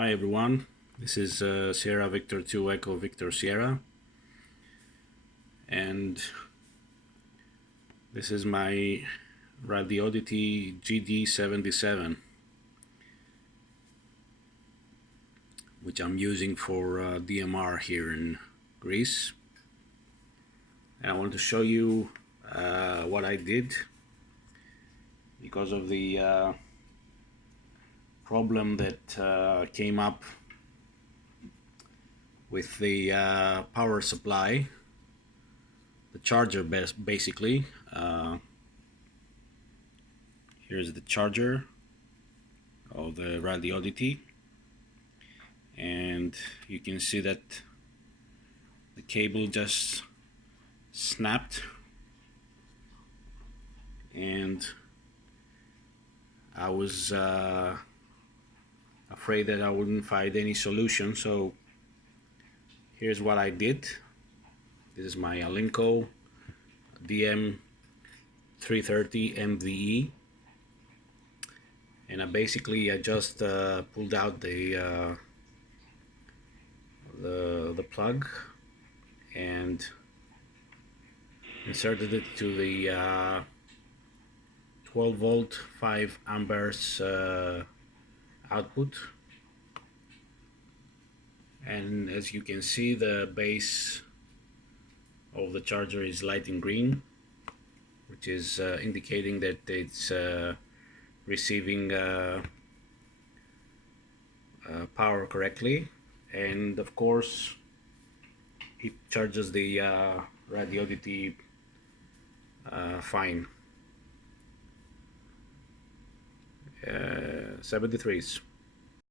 Hi everyone, this is Sierra Victor 2 Echo Victor Sierra, and this is my Radioddity gd-77, which I'm using for DMR here in Greece. And I want to show you what I did because of the problem that came up with the power supply, the charger basically. Here's the charger of the Radioddity, and you can see that the cable just snapped, and I was afraid that I wouldn't find any solution, so here's what I did. This is my Alinco DM330 MVE, and I just pulled out the plug and inserted it to the 12 volt 5 amperes output, and as you can see, the base of the charger is lighting green, which is indicating that it's receiving power correctly, and of course it charges the Radioddity fine. 73s.